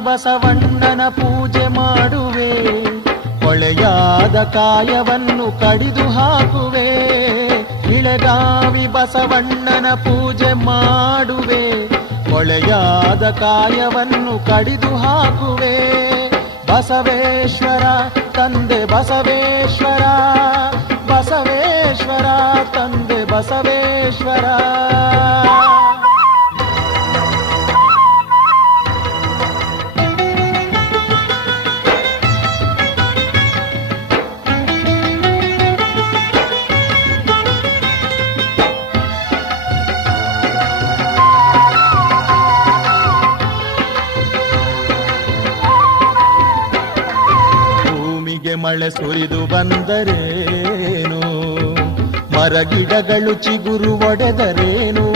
ಬಸವಣ್ಣನ ಪೂಜೆ ಮಾಡುವೆ, ಹೊಳೆಯಾದ ಕಾಯವನ್ನು ಕಡಿದು ಹಾಕುವೆ. ಇಳೆಗಾವಿ ಬಸವಣ್ಣನ ಪೂಜೆ ಮಾಡುವೆ, ಹೊಳೆಯಾದ ಕಾಯವನ್ನು ಕಡಿದು ಹಾಕುವೆ. ಬಸವೇಶ್ವರ ತಂದೆ ಬಸವೇಶ್ವರ, ಬಸವೇಶ್ವರ ತಂದೆ ಬಸವೇಶ್ವರ. ಮಳೆ ಸುರಿದು ಬಂದರೇನು, ಮರಗಿಡಗಳು ಚಿಗುರು ಒಡೆದರೇನು,